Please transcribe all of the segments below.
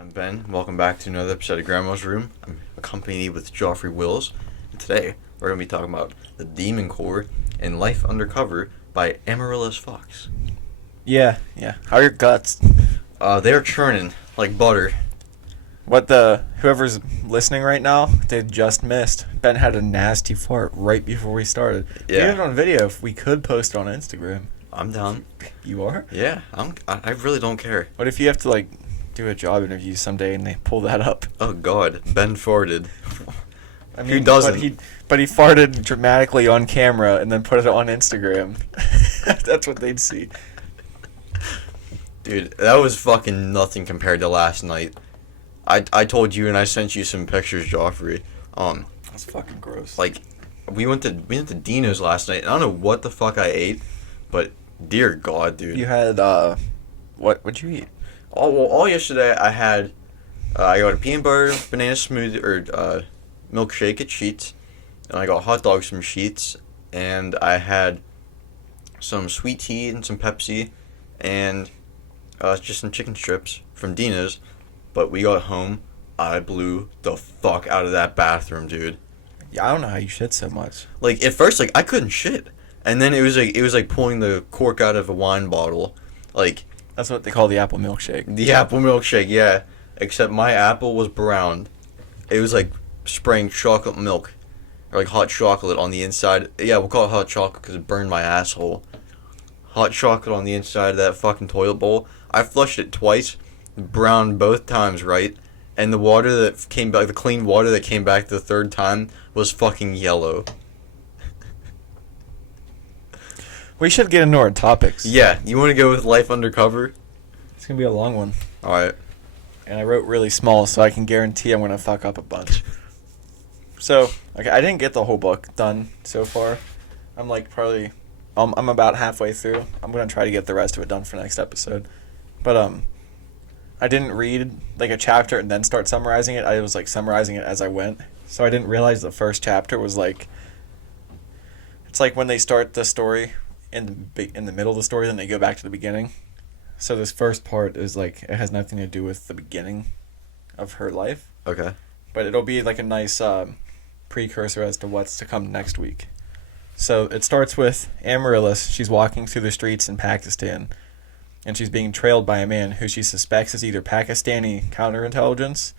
I'm Ben. Welcome back to another episode of Grandma's Room. I'm accompanied with Joffrey Wills. And today, we're going to be talking about The Demon Core and Life Undercover by Amaryllis Fox. Yeah. How are your guts? They're churning like butter. Whoever's listening right now, they just missed. Ben had a nasty fart right before we started. Yeah. We have it on video. If we could post it on Instagram. I'm down. You are? Yeah, I really don't care. What if you have to, do a job interview someday and they pull that up? Oh, God. Ben farted. I mean, Who doesn't? But he farted dramatically on camera and then put it on Instagram. That's what they'd see. Dude, that was fucking nothing compared to last night. I told you and I sent you some pictures, Joffrey. That's fucking gross. We went to Dino's last night, and I don't know what the fuck I ate, but dear God, dude. You had, what'd you eat? All yesterday I had, I got a peanut butter banana smoothie, or milkshake at Sheetz, and I got hot dogs from Sheetz, and I had some sweet tea and some Pepsi, and just some chicken strips from Dino's. But we got home, I blew the fuck out of that bathroom, dude. Yeah, I don't know how you shit so much. At first, I couldn't shit. And then it was like pulling the cork out of a wine bottle. That's what they call the apple milkshake. The apple milkshake, yeah. Except my apple was brown. It was like spraying chocolate milk. Or hot chocolate on the inside. Yeah, we'll call it hot chocolate because it burned my asshole. Hot chocolate on the inside of that fucking toilet bowl. I flushed it twice. Brown both times, right? And the water that came back, the clean water that came back the third time was fucking yellow. We should get into our topics. Yeah, you want to go with Life Undercover? It's going to be a long one. Alright. And I wrote really small, so I can guarantee I'm going to fuck up a bunch. So, okay, I didn't get the whole book done so far. I'm I'm about halfway through. I'm going to try to get the rest of it done for next episode. But, I didn't read, a chapter and then start summarizing it. I was, summarizing it as I went. So I didn't realize the first chapter was, it's like when they start the story in the middle of the story, then they go back to the beginning. So this first part is, it has nothing to do with the beginning of her life. Okay. But it'll be, a nice precursor as to what's to come next week. So it starts with Amaryllis. She's walking through the streets in Pakistan. And she's being trailed by a man who she suspects is either Pakistani counterintelligence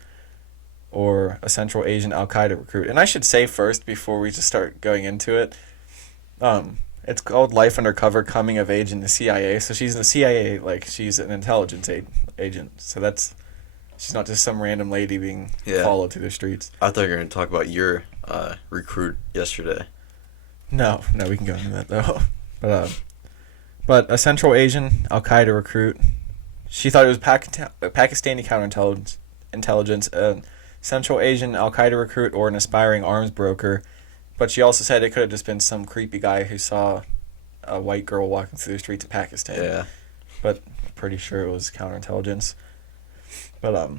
or a Central Asian Al-Qaeda recruit. And I should say first, before we just start going into it, it's called Life Undercover, Coming of Age in the CIA. So she's in the CIA, she's an intelligence agent. So she's not just some random lady being followed through the streets. I thought you were going to talk about your recruit yesterday. No, we can go into that, though. But a Central Asian Al-Qaeda recruit, she thought it was Pakistani counterintelligence, a Central Asian Al-Qaeda recruit, or an aspiring arms broker. But she also said it could have just been some creepy guy who saw a white girl walking through the streets of Pakistan. Yeah. But I'm pretty sure it was counterintelligence. But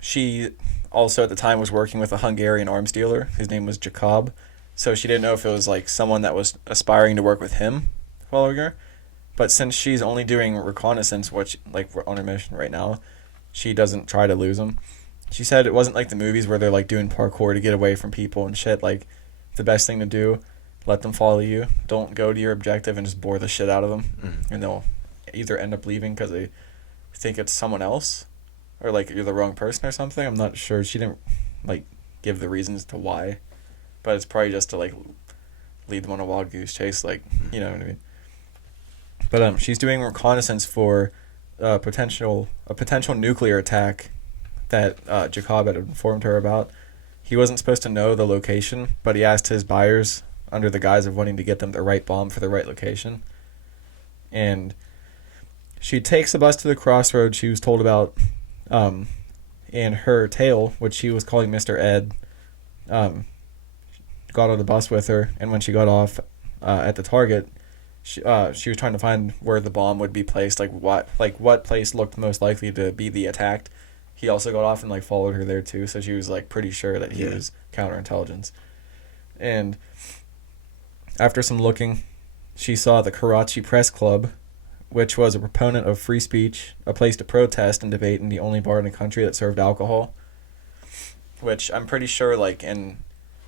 she also at the time was working with a Hungarian arms dealer. His name was Jacob. So she didn't know if it was someone that was aspiring to work with him following her. But since she's only doing reconnaissance, which we're on a mission right now, she doesn't try to lose him. She said it wasn't like the movies where they're doing parkour to get away from people and shit. The best thing to do, let them follow you. Don't go to your objective and just bore the shit out of them. Mm-hmm. And they'll either end up leaving because they think it's someone else or you're the wrong person or something. I'm not sure. She didn't give the reasons to why. But it's probably just to lead them on a wild goose chase, you know what I mean. But she's doing reconnaissance for a potential nuclear attack that Jacob had informed her about. He wasn't supposed to know the location, but he asked his buyers under the guise of wanting to get them the right bomb for the right location. And she takes the bus to the crossroads she was told about, and her tail, which she was calling Mr. Ed, got on the bus with her, and when she got off at the target, she was trying to find where the bomb would be placed, what place looked most likely to be the attacked. He also got off and followed her there too, so she was pretty sure that he was counterintelligence. And after some looking, she saw the Karachi Press Club, which was a proponent of free speech, a place to protest and debate, and the only bar in the country that served alcohol. Which I'm pretty sure, like, in,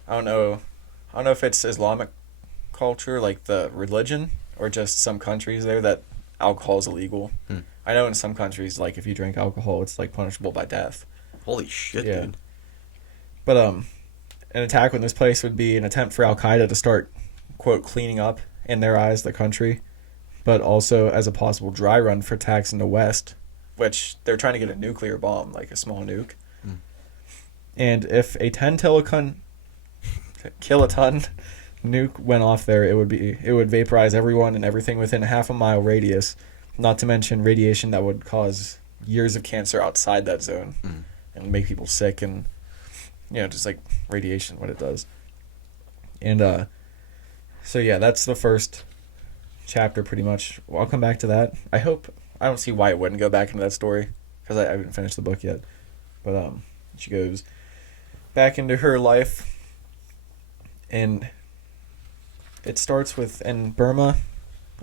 I don't know if it's Islamic culture, like the religion, or just some countries there that alcohol is illegal. I know in some countries, like, if you drink alcohol, it's, like, punishable by death. Holy shit, Yeah. dude. But, an attack on this place would be an attempt for Al-Qaeda to start, quote, cleaning up, in their eyes, the country, but also as a possible dry run for attacks in the West, which they're trying to get a nuclear bomb, like a small nuke. And if a 10 kiloton nuke went off there, it would vaporize everyone and everything within a half a mile radius, not to mention radiation that would cause years of cancer outside that zone and make people sick, and just like radiation, what it does. And so yeah, that's the first chapter pretty much. I'll come back to that. I don't see why it wouldn't go back into that story, because I haven't finished the book yet. But she goes back into her life, and it starts with in Burma.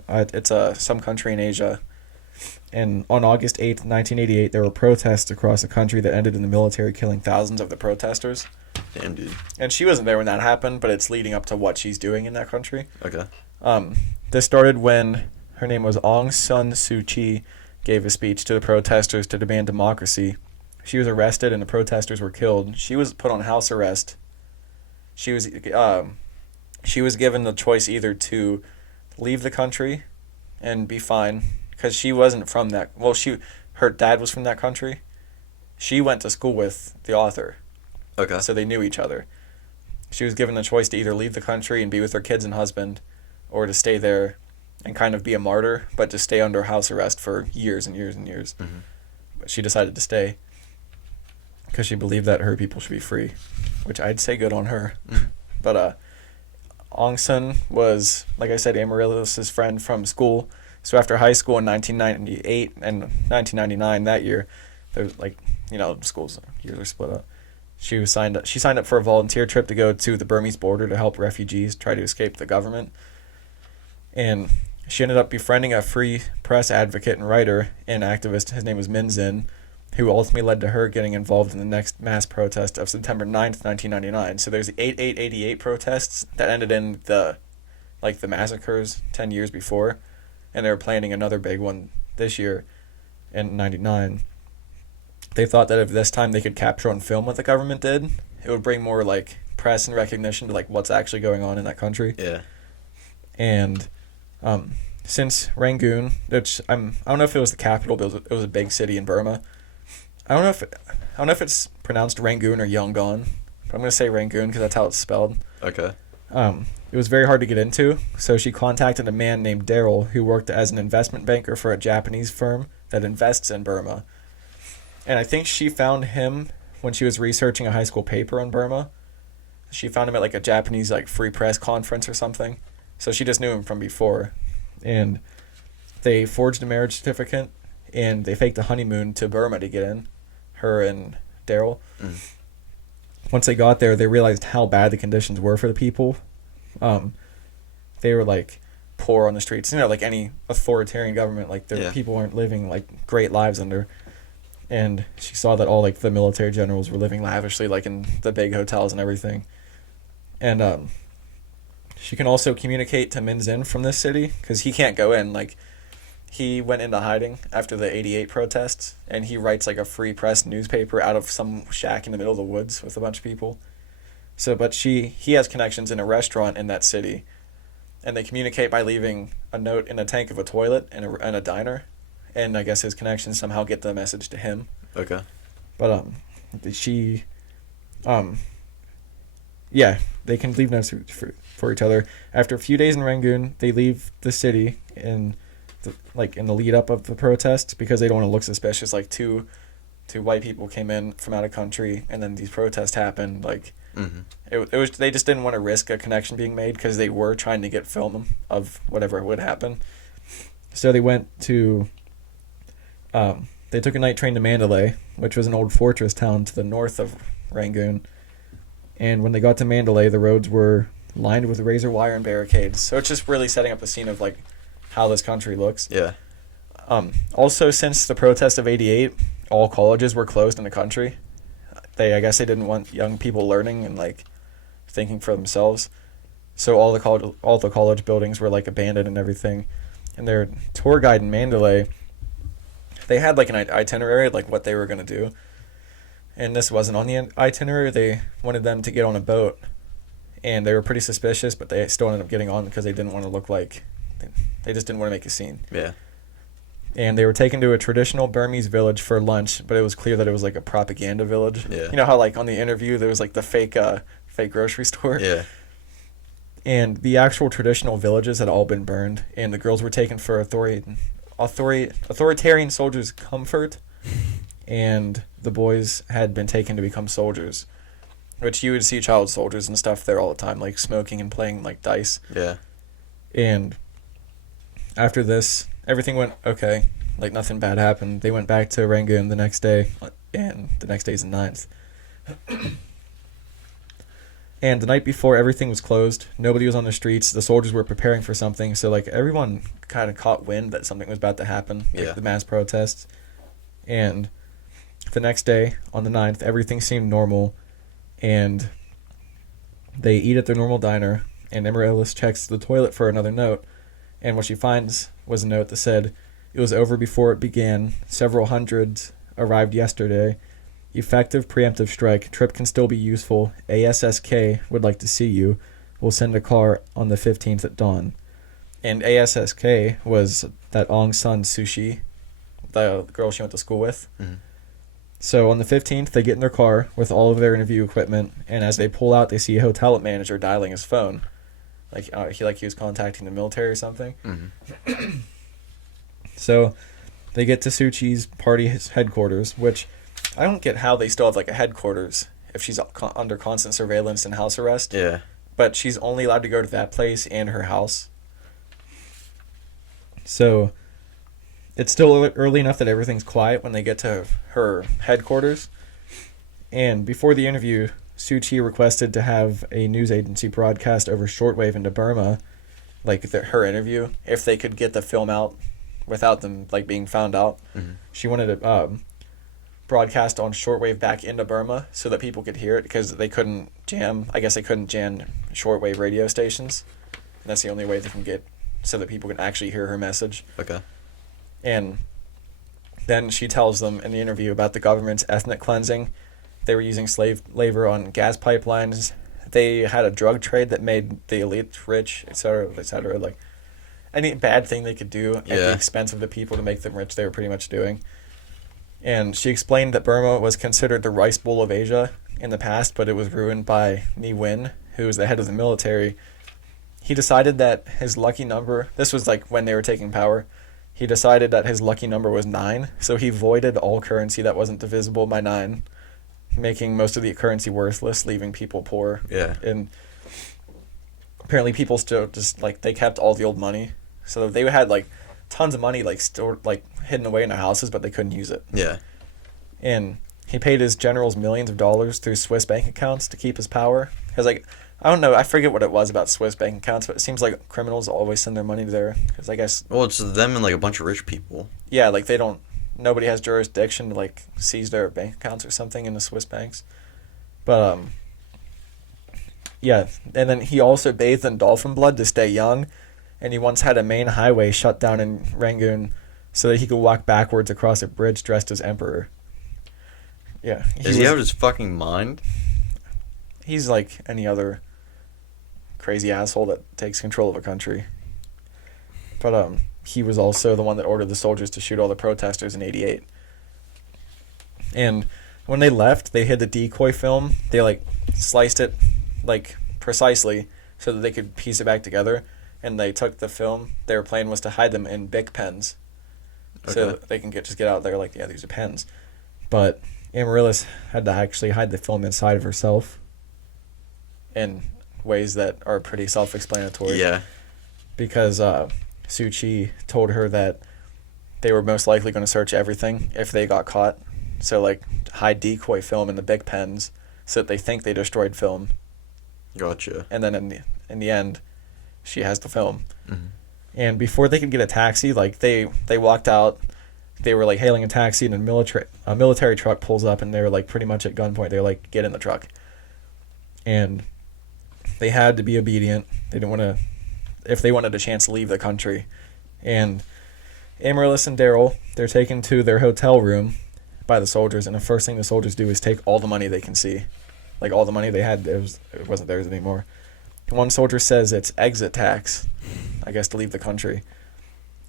It's some country in Asia, and on August 8th, 1988, there were protests across the country that ended in the military killing thousands of the protesters. Damn, dude. And she wasn't there when that happened, but it's leading up to what she's doing in that country. Okay. This started when her name was Aung San Suu Kyi gave a speech to the protesters to demand democracy. She was arrested and the protesters were killed. She was put on house arrest. She was given the choice either to leave the country and be fine, because she wasn't from that. Well, her dad was from that country. She went to school with the author. Okay. So they knew each other. She was given the choice to either leave the country and be with her kids and husband, or to stay there and kind of be a martyr, but to stay under house arrest for years and years and years. Mm-hmm. But she decided to stay because she believed that her people should be free, which I'd say good on her. Mm-hmm. But Aung San was, like I said, Amaryllis' friend from school. So after high school in 1998 and 1999, that year, there was schools years are split up. She signed up for a volunteer trip to go to the Burmese border to help refugees try to escape the government. And she ended up befriending a free press advocate and writer and activist. His name was Min Zin, who ultimately led to her getting involved in the next mass protest of September 9th, 1999. So there's the 8888 protests that ended in the massacres 10 years before, and they were planning another big one this year in 99. They thought that if this time they could capture on film what the government did, it would bring more press and recognition to what's actually going on in that country. Yeah. And since Rangoon, which I don't know if it was the capital, but it was a big city in Burma. I don't know if it's pronounced Rangoon or Yangon, but I'm gonna say Rangoon because that's how it's spelled. Okay. It was very hard to get into, so she contacted a man named Daryl who worked as an investment banker for a Japanese firm that invests in Burma. And I think she found him when she was researching a high school paper on Burma. She found him at a Japanese free press conference or something. So she just knew him from before. And they forged a marriage certificate, and they faked a honeymoon to Burma to get in, her and Daryl. Mm. Once they got there, they realized how bad the conditions were for the people. They were poor on the streets, like any authoritarian government. Their people weren't living great lives under. And she saw that all the military generals were living lavishly in the big hotels and everything. And she can also communicate to Min Zin from this city because he can't go in. He went into hiding after the 88 protests, and he writes a free press newspaper out of some shack in the middle of the woods with a bunch of people. So, but he has connections in a restaurant in that city, and they communicate by leaving a note in a tank of a toilet in a diner. And I guess his connections somehow get the message to him. Okay. But they can leave notes for each other. After a few days in Rangoon, they leave the city in the lead up of the protests because they don't want to look suspicious. Two white people came in from out of country, and then these protests happened. Mm-hmm. It was they just didn't want to risk a connection being made because they were trying to get film of whatever would happen. So they went to. They took a night train to Mandalay, which was an old fortress town to the north of Rangoon. And when they got to Mandalay, the roads were lined with razor wire and barricades. So it's just really setting up the scene of how this country looks. Yeah. Also, since the protest of '88, all colleges were closed in the country. I guess they didn't want young people learning and like thinking for themselves. So all the college buildings were like abandoned and everything. And their tour guide in Mandalay, they had like an itinerary, like what they were gonna do. And this wasn't on the itinerary. They wanted them to get on a boat, and they were pretty suspicious, but they still ended up getting on because they didn't want to look like, they just didn't want to make a scene. Yeah. And they were taken to a traditional Burmese village for lunch, but it was clear that it was like a propaganda village. Yeah. You know how like on the interview there was like the fake grocery store? Yeah. And the actual traditional villages had all been burned, and the girls were taken for authoritarian soldiers' comfort, and the boys had been taken to become soldiers, which you would see child soldiers and stuff there all the time, like smoking and playing like dice. Yeah. And after this, everything went okay. Like nothing bad happened. They went back to Rangoon the next day, and the next day's the 9th. And the night before everything was closed, nobody was on the streets. The soldiers were preparing for something, so like everyone kind of caught wind that something was about to happen, like Yeah. the mass protests. And the next day, on the 9th, everything seemed normal, and they eat at their normal diner, and Amaryllis checks the toilet for another note, and what she finds was a note that said, "It was over before it began. Several hundreds arrived yesterday. Effective preemptive strike. Trip can still be useful. ASSK would like to see you. We'll send a car on the 15th at dawn." And ASSK was that Aung San Suu Kyi, the girl she went to school with. Mm-hmm. So on the 15th, they get in their car with all of their interview equipment, and as they pull out, they see a hotel manager dialing his phone. He was contacting the military or something. Mm-hmm. So they get to Suu Kyi's party headquarters, which I don't get how they still have like a headquarters if she's under constant surveillance and house arrest. Yeah. But she's only allowed to go to that place and her house. So it's still early enough that everything's quiet when they get to her headquarters. And before the interview, Suu Kyi requested to have a news agency broadcast over shortwave into Burma, like her interview, if they could get the film out without them like being found out. Mm-hmm. She wanted to broadcast on shortwave back into Burma so that people could hear it, because they couldn't jam. I guess they couldn't jam shortwave radio stations. And that's the only way they can get so that people can actually hear her message. Okay. And then she tells them in the interview about the government's ethnic cleansing. They were using slave labor on gas pipelines. They had a drug trade that made the elite rich, etc., etc. Like any bad thing they could do at the expense of the people to make them rich, they were pretty much doing. And she explained that Burma was considered the rice bowl of Asia in the past, but it was ruined by Ne Win, who was the head of the military. He decided that his lucky number, this was like when they were taking power, he decided that his lucky number was 9, so he voided all currency that wasn't divisible by 9, making most of the currency worthless, leaving people poor. Yeah. And apparently people still just, like, they kept all the old money. So they had, like, tons of money, like, stored, like, hidden away in their houses, but they couldn't use it. Yeah. And he paid his generals millions of dollars through Swiss bank accounts to keep his power. Because, like, I don't know, I forget what it was about Swiss bank accounts, but it seems like criminals always send their money there. Because I guess... Well, it's them and, like, a bunch of rich people. Yeah, like, they don't... Nobody has jurisdiction to, like, seize their bank accounts or something in the Swiss banks. But, yeah. And then he also bathed in dolphin blood to stay young. And he once had a main highway shut down in Rangoon so that he could walk backwards across a bridge dressed as emperor. Yeah. Does he have his fucking mind? He's like any other crazy asshole that takes control of a country. But he was also the one that ordered the soldiers to shoot all the protesters in '88. And when they left, they hid the decoy film. They like sliced it like precisely so that they could piece it back together. And they took the film. Their plan was to hide them in Bic pens, so that they can just get out there like, yeah, these are pens. But Amaryllis had to actually hide the film inside of herself in ways that are pretty self-explanatory. Yeah. Because Suu Kyi told her that they were most likely going to search everything if they got caught. So, like, hide decoy film in the Bic pens so that they think they destroyed film. Gotcha. And then in the end, she has the film. Mm-hmm. And before they could get a taxi, like they walked out. They were like hailing a taxi, and a military truck pulls up, and they were like pretty much at gunpoint. They were like, "Get in the truck," and they had to be obedient. They didn't want to, if they wanted a chance to leave the country. And Amaryllis and Daryl, they're taken to their hotel room by the soldiers, and the first thing the soldiers do is take all the money they can see, like all the money they had. It wasn't theirs anymore. One soldier says it's exit tax, I guess, to leave the country.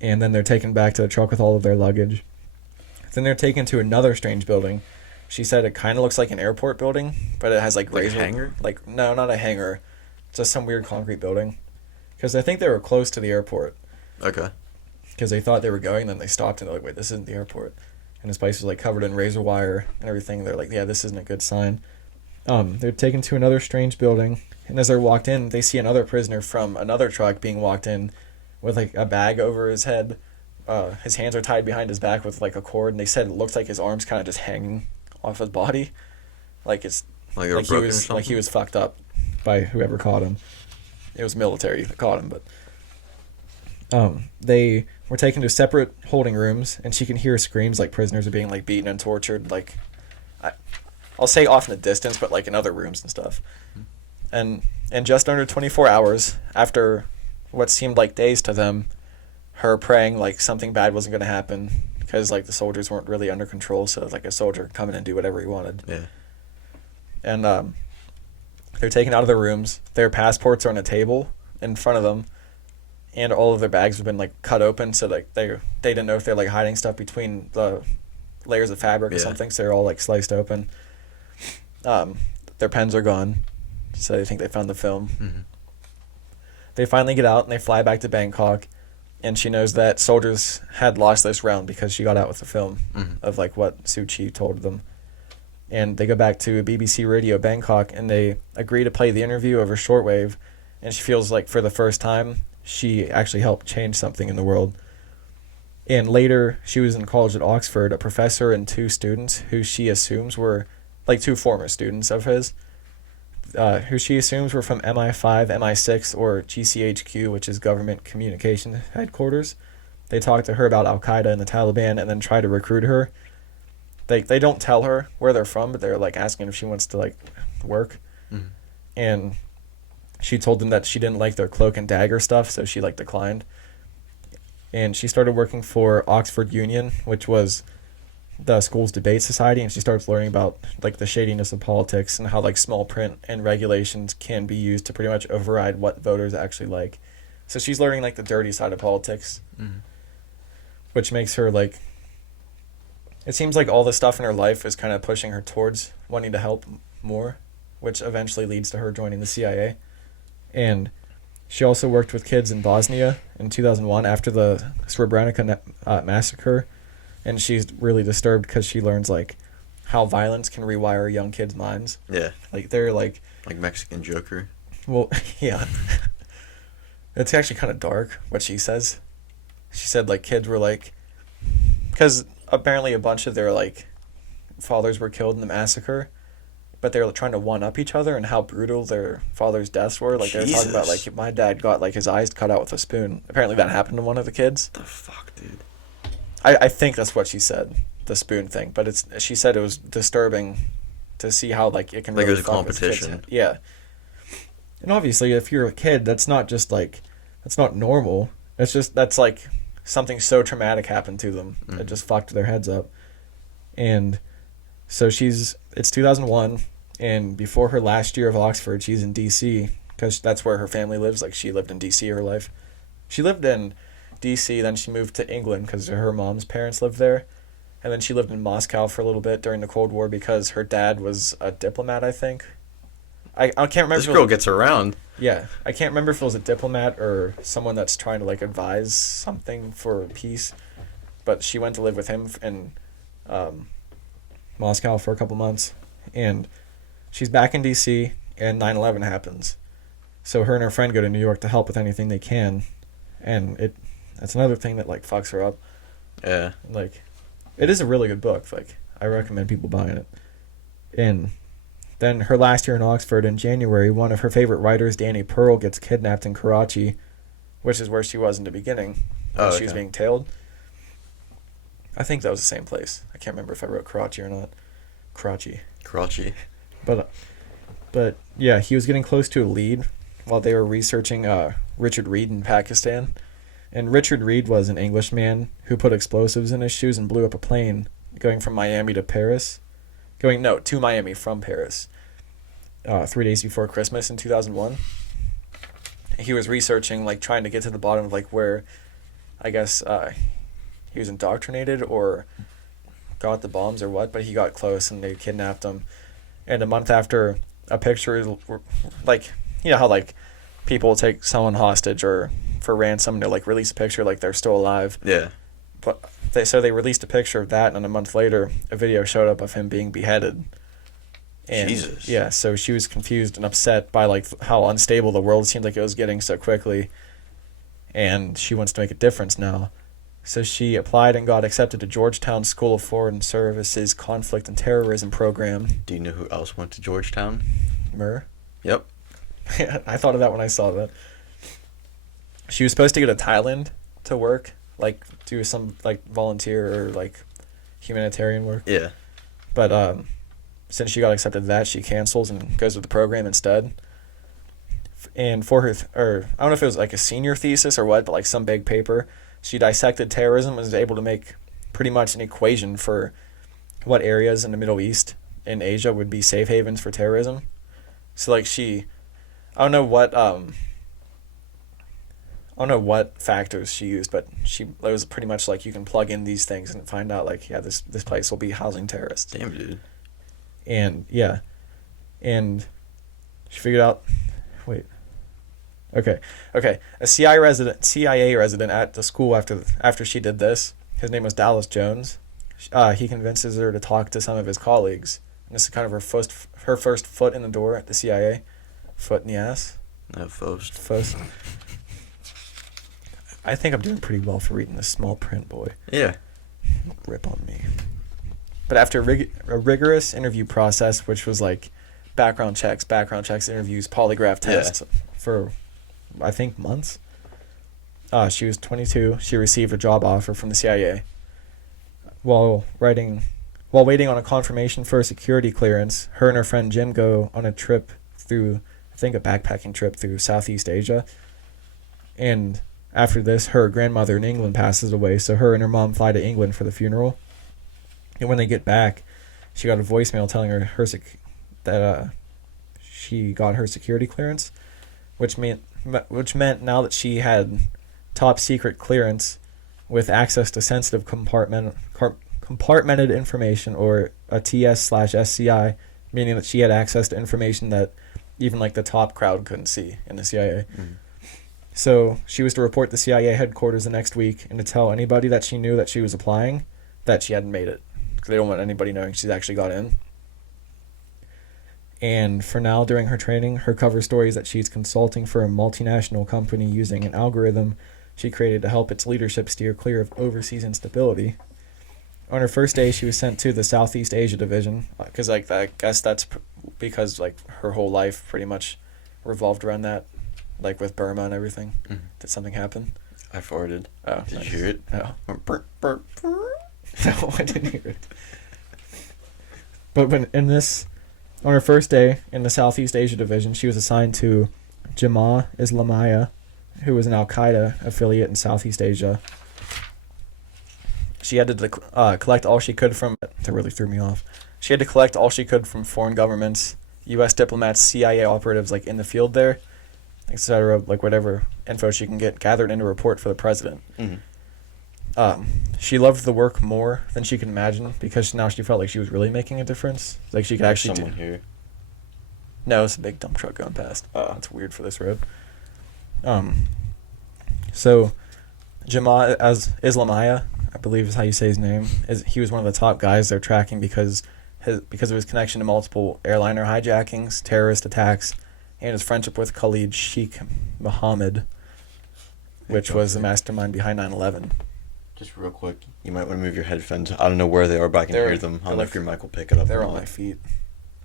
And then they're taken back to the truck with all of their luggage. Then they're taken to another strange building. She said it kind of looks like an airport building, but it has like a hangar? Like, no, not a hangar. It's just some weird concrete building. Because I think they were close to the airport. Okay. Because they thought they were going, then they stopped and they're like, wait, this isn't the airport. And this place was like covered in razor wire and everything. They're like, yeah, this isn't a good sign. They're taken to another strange building. And as they're walked in, they see another prisoner from another truck being walked in with like a bag over his head. His hands are tied behind his back with like a cord, and they said it looked like his arms kind of just hanging off his body, like it's Like he was fucked up by whoever caught him. It was military that caught him, but they were taken to separate holding rooms, and she can hear screams like prisoners are being like beaten and tortured, like I'll say off in the distance, but like in other rooms and stuff. And just under 24 hours after what seemed like days to them, her praying like something bad wasn't going to happen because like the soldiers weren't really under control, so like a soldier could come in and do whatever he wanted. Yeah. And they're taken out of their rooms. Their passports are on a table in front of them, and all of their bags have been like cut open, so like they didn't know if they're like hiding stuff between the layers of fabric or something, so they're all like sliced open. Their pens are gone, so they think they found the film. Mm-hmm. They finally get out and they fly back to Bangkok, and she knows that soldiers had lost this round because she got out with the film of like what Suu Kyi told them. And they go back to BBC Radio Bangkok, and they agree to play the interview over shortwave, and she feels like for the first time she actually helped change something in the world. And later, she was in college at Oxford. A professor and two students who she assumes were like two former students of his, who she assumes were from MI5, MI6, or GCHQ, which is Government Communication Headquarters. They talk to her about Al-Qaeda and the Taliban and then try to recruit her. They don't tell her where they're from, but they're like asking if she wants to like work. Mm-hmm. And she told them that she didn't like their cloak and dagger stuff, so she like declined. And she started working for Oxford Union, which was the school's debate society, and she starts learning about like the shadiness of politics and how like small print and regulations can be used to pretty much override what voters actually like. So she's learning like the dirty side of politics, which makes her like, it seems like all the stuff in her life is kind of pushing her towards wanting to help more, which eventually leads to her joining the CIA. And she also worked with kids in Bosnia in 2001 after the Srebrenica massacre. And she's really disturbed because she learns like how violence can rewire young kids' minds. Yeah. Like they're like Mexican Joker. Well, yeah. It's actually kind of dark what she says. She said like kids were like, because apparently a bunch of their like fathers were killed in the massacre, but they were trying to one up each other and how brutal their fathers' deaths were. Like they were talking about like my dad got like his eyes cut out with a spoon. Apparently that happened to one of the kids. The fuck, dude. I think that's what she said, the spoon thing. But she said it was disturbing to see how like it can like really it was a competition. Yeah. And obviously, if you're a kid, that's not just like, that's not normal. It's just that's like something so traumatic happened to them. It just fucked their heads up. And so it's 2001, and before her last year of Oxford, she's in D.C. because that's where her family lives. Like she lived in D.C. her life. She lived in D.C., then she moved to England because her mom's parents lived there. And then she lived in Moscow for a little bit during the Cold War because her dad was a diplomat, I think. I can't remember. This girl gets around. Yeah. I can't remember if it was a diplomat or someone that's trying to like advise something for peace. But she went to live with him in Moscow for a couple months. And she's back in D.C. and 9/11 happens. So her and her friend go to New York to help with anything they can. And that's another thing that like fucks her up. Yeah. Like, it is a really good book. Like, I recommend people buying it. And then her last year in Oxford in January, one of her favorite writers, Danny Pearl, gets kidnapped in Karachi, which is where she was in the beginning when she was being tailed. I think that was the same place. I can't remember if I wrote Karachi or not. Karachi. But yeah, he was getting close to a lead while they were researching Richard Reed in Pakistan. And Richard Reed was an Englishman who put explosives in his shoes and blew up a plane going from Miami to Paris. To Miami from Paris. 3 days before Christmas in 2001. He was researching, like, trying to get to the bottom of, like, where, I guess, he was indoctrinated or got the bombs or what, but he got close and they kidnapped him. And a month after a picture, like, you know how, like, people take someone hostage or for ransom to, like, release a picture like they're still alive. Yeah. But they released a picture of that, and a month later, a video showed up of him being beheaded. And, Jesus. Yeah, so she was confused and upset by, like, how unstable the world seemed like it was getting so quickly. And she wants to make a difference now. So she applied and got accepted to Georgetown School of Foreign Services Conflict and Terrorism program. Do you know who else went to Georgetown? Myrrh? Yep. I thought of that when I saw that. She was supposed to go to Thailand to work, like, do some, like, volunteer or, like, humanitarian work. Yeah. But since she got accepted to that, she cancels and goes to the program instead. And for her, I don't know if it was, like, a senior thesis or what, but, like, some big paper, she dissected terrorism and was able to make pretty much an equation for what areas in the Middle East and Asia would be safe havens for terrorism. So, like, I don't know what factors she used, but it was pretty much like you can plug in these things and find out, like, yeah, this place will be housing terrorists. Damn, dude. And yeah, and she figured out. Wait. Okay. A CIA resident at the school after she did this. His name was Dallas Jones. He convinces her to talk to some of his colleagues, and this is kind of her first foot in the door at the CIA. Foot in the ass. No, first. I think I'm doing pretty well for reading this small print, boy. Yeah. Rip on me. But after a rigorous interview process, which was like background checks, interviews, polygraph tests for, I think, months. She was 22. She received a job offer from the CIA. While waiting on a confirmation for a security clearance, her and her friend Jim go on a trip through, I think, a backpacking trip through Southeast Asia. And after this, her grandmother in England passes away, so her and her mom fly to England for the funeral. And when they get back, she got a voicemail telling her that she got her security clearance, which meant now that she had top secret clearance with access to sensitive compartmented information, or a TS/SCI, meaning that she had access to information that even, like, the top crowd couldn't see in the CIA. Mm-hmm. So she was to report to CIA headquarters the next week and to tell anybody that she knew that she was applying that she hadn't made it, because they don't want anybody knowing she's actually got in. And for now, during her training, her cover story is that she's consulting for a multinational company using an algorithm she created to help its leadership steer clear of overseas instability. On her first day, she was sent to the Southeast Asia division, because, like, I guess that's because, like, her whole life pretty much revolved around that, like, with Burma and everything. Mm-hmm. Did something happen? I farted. Oh, did nice. you hear it? Oh. Burp, burp, burp. No, I didn't hear it. But on her first day in the Southeast Asia division, she was assigned to Jemaah Islamiyah, who was an Al-Qaeda affiliate in Southeast Asia. She had to collect all she could from... That really threw me off. She had to collect all she could from foreign governments, U.S. diplomats, CIA operatives, like, in the field there, etc., like, whatever info she can get gathered into a report for the president. Mm-hmm. She loved the work more than she could imagine, because now she felt like she was really making a difference. Like, she could actually someone here. No, it's a big dump truck going past. That's weird for this road. So Jemaah Islamiyah, I believe is how you say his name, he was one of the top guys they're tracking because of his connection to multiple airliner hijackings, terrorist attacks, and his friendship with Khalid Sheikh Mohammed, which was the mastermind behind 9/11. Just real quick, you might want to move your headphones. I don't know where they are, but I can hear them. I don't know if your mic will pick it up. They're on my feet.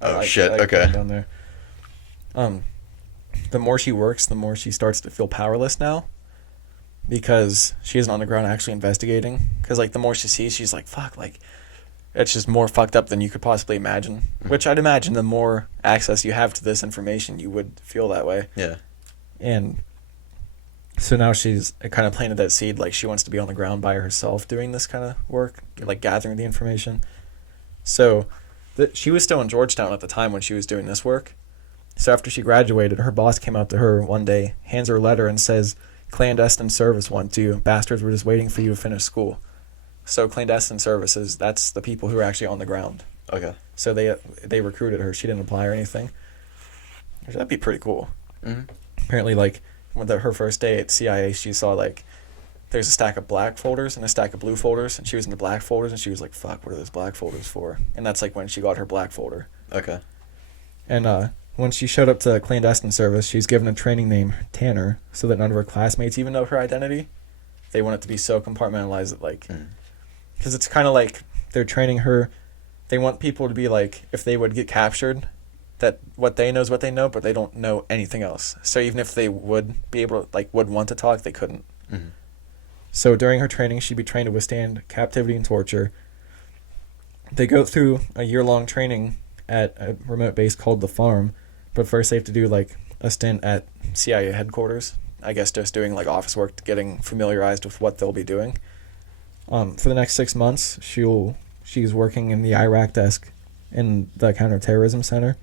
Oh, shit. Okay. Down there. The more she works, the more she starts to feel powerless now, because she isn't on the ground actually investigating. Because, like, the more she sees, she's like, fuck, like, it's just more fucked up than you could possibly imagine. Which I'd imagine the more access you have to this information, you would feel that way. Yeah. And so now she's kind of planted that seed, like, she wants to be on the ground by herself doing this kind of work, like, gathering the information. So she was still in Georgetown at the time when she was doing this work. So after she graduated, her boss came up to her one day, hands her a letter, and says, "Clandestine service wants you. Bastards were just waiting for you to finish school." So clandestine services, that's the people who are actually on the ground. Okay. So they recruited her. She didn't apply or anything. That'd be pretty cool. Mm-hmm. Apparently, like, her first day at CIA, she saw, like, there's a stack of black folders and a stack of blue folders, and she was in the black folders, and she was like, fuck, what are those black folders for? And that's, like, when she got her black folder. Okay. And when she showed up to clandestine service, she was given a training name, Tanner, so that none of her classmates even know her identity. They want it to be so compartmentalized that, like, because it's kind of like they're training her. They want people to be like, if they would get captured, that what they know is what they know, but they don't know anything else. So even if they would be able to, like, would want to talk, they couldn't. Mm-hmm. So during her training, she'd be trained to withstand captivity and torture. They go through a year-long training at a remote base called The Farm, but first they have to do, like, a stint at CIA headquarters. I guess just doing, like, office work, getting familiarized with what they'll be doing. For the next 6 months, she's working in the Iraq desk in the counterterrorism center.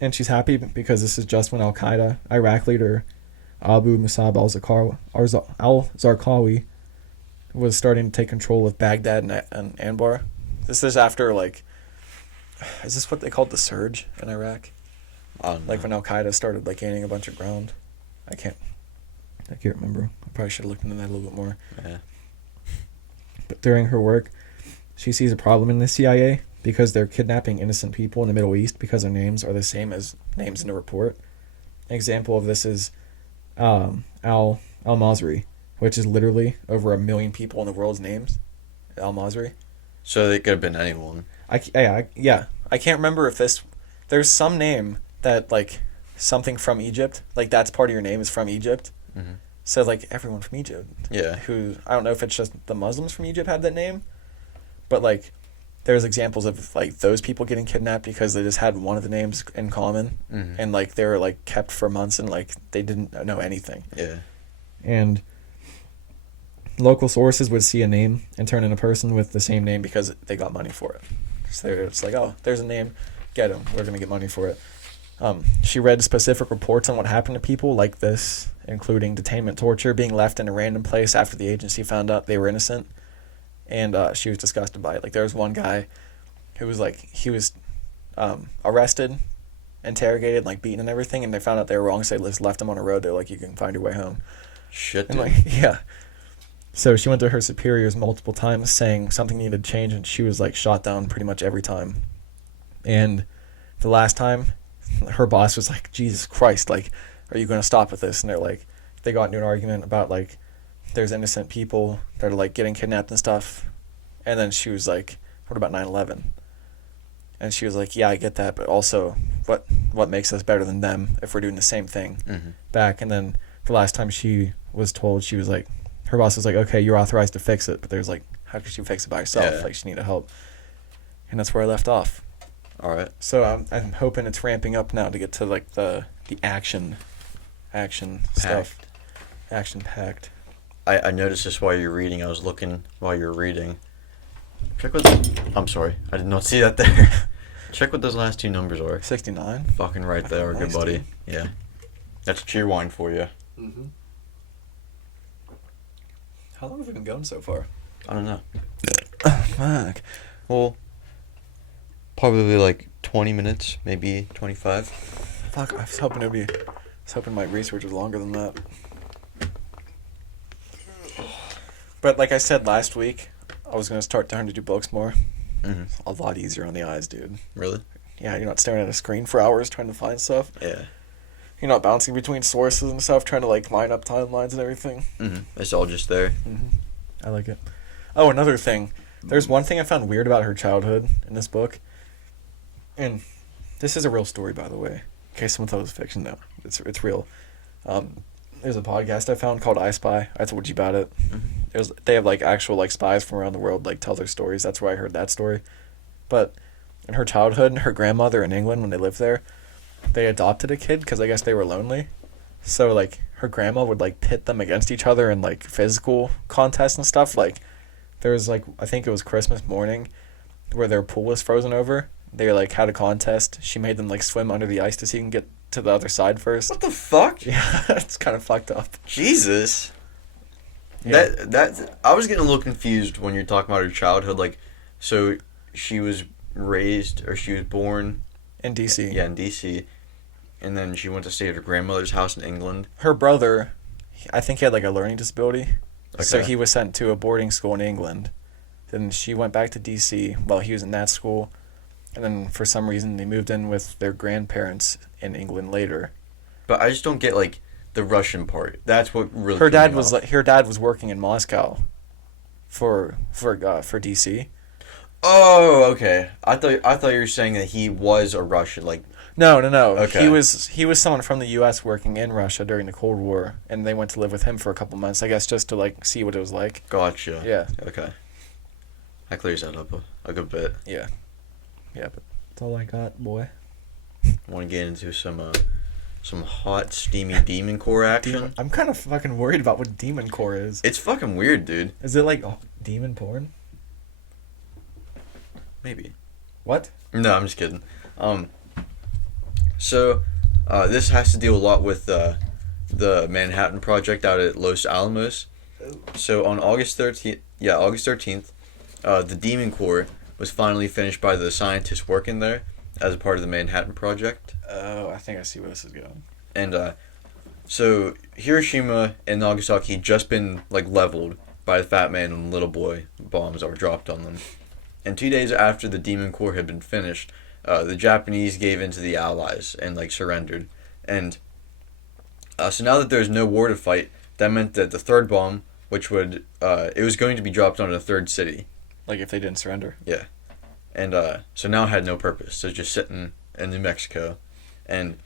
And she's happy because this is just when Al-Qaeda, Iraq leader Abu Musab al-Zarqawi was starting to take control of Baghdad and Anbar. This is after, like, is this what they called the surge in Iraq? Like when Al-Qaeda started, like, gaining a bunch of ground. I can't remember. I probably should have looked into that a little bit more. Yeah. But during her work, she sees a problem in the CIA because they're kidnapping innocent people in the Middle East because their names are the same as names in a report. An example of this is Al-Masri, which is literally over 1 million people in the world's names. Al-Masri. So it could have been anyone. I can't remember if there's some name that, like, something from Egypt, like, that's part of your name is from Egypt. Mm-hmm. So, like, everyone from Egypt. Yeah. Who, I don't know if it's just the Muslims from Egypt had that name, but, like, there's examples of, like, those people getting kidnapped because they just had one of the names in common, and, like, they were, like, kept for months and, like, they didn't know anything. Yeah. And local sources would see a name and turn in a person with the same name because they got money for it. So it's like, oh, there's a name, get him, we're going to get money for it. She read specific reports on what happened to people like this, including detainment, torture, being left in a random place after the agency found out they were innocent. And she was disgusted by it. Like, there was one guy who was, like, he was arrested, interrogated, like, beaten and everything, and they found out they were wrong, so they just left him on a road. They're like, you can find your way home. Shit, and, dude. like, yeah. So she went to her superiors multiple times saying something needed to change, and she was, like, shot down pretty much every time. And the last time, her boss was like, Jesus Christ, like, are you going to stop with this? And they're like, they got into an argument about, like, there's innocent people that are, like, getting kidnapped and stuff. And then she was like, what about 9/11? And she was like, yeah, I get that, but also what makes us better than them if we're doing the same thing back? And then the last time she was told, she was like, her boss was like, okay, you're authorized to fix it, but there's, like, how could she fix it by herself? Yeah. Like, she needed help. And that's where I left off. All right. So I'm hoping it's ramping up now to get to, like, the action stuff. Action packed. I noticed this while you're reading. I was looking while you were reading. Check what... I'm sorry. I did not see that there. Check what those last two numbers are. 69. Fucking right there, Nice, good buddy. dude. Yeah. That's cheer wine for you. Mm-hmm. How long have we been going so far? I don't know. Fuck. Well, probably like 20 minutes, maybe 25. Fuck, I was hoping my research was longer than that. But like I said last week, I was going to start trying to do books more. Mm-hmm. A lot easier on the eyes, dude. Really? Yeah, you're not staring at a screen for hours trying to find stuff. Yeah. You're not bouncing between sources and stuff, trying to, like, line up timelines and everything. Mm-hmm. It's all just there. Mm-hmm. I like it. Oh, another thing. There's one thing I found weird about her childhood in this book. And this is a real story, by the way. In case someone thought it was fiction, no. It's real. There's a podcast I found called I Spy. I told you about it. Mm-hmm. They have like actual like spies from around the world like tell their stories. That's where I heard that story. But in her childhood, her grandmother in England when they lived there, they adopted a kid because I guess they were lonely. So like her grandma would like pit them against each other in like physical contests and stuff. Like there was like I think it was Christmas morning where their pool was frozen over. They like had a contest. She made them like swim under the ice to see who can get to the other side first. What the fuck? Yeah, it's kind of fucked up. Jesus. Yeah. That I was getting a little confused when you're talking about her childhood. Like, so she was raised or she was born In D.C. Yeah, in D.C. And then she went to stay at her grandmother's house in England. Her brother, I think he had like a learning disability. So Okay. he was sent to a boarding school in England. Then she went back to D.C. while he was in that school. And then for some reason they moved in with their grandparents in England later. But I just don't get like the Russian part. That's what really. Her threw dad me was off. like her dad was working in Moscow for DC. Oh, okay. I thought you were saying that he was a Russian. Like, No. Okay. He was someone from the U.S. working in Russia during the Cold War, and they went to live with him for a couple months, I guess, just to like see what it was like. gotcha. Yeah. Okay. That clears that up a good bit. Yeah, but that's all I got, boy. Want to get into some hot, steamy demon core action? I'm kind of fucking worried about what demon core is. It's fucking weird, dude. Is it like demon porn? Maybe. What? No, I'm just kidding. So, this has to deal a lot with the Manhattan Project out at Los Alamos. So on August 13th, the Demon Core was finally finished by the scientists working there as a part of the Manhattan Project. Oh, I think I see where this is going. And so Hiroshima and Nagasaki had just been like leveled by the Fat Man and Little Boy bombs that were dropped on them. And 2 days after the Demon Core had been finished, the Japanese gave in to the Allies and like surrendered. And so now that there's no war to fight, that meant that the third bomb, which would it was going to be dropped on a third city. Like if they didn't surrender. Yeah. And so now it had no purpose. So just sitting in New Mexico. And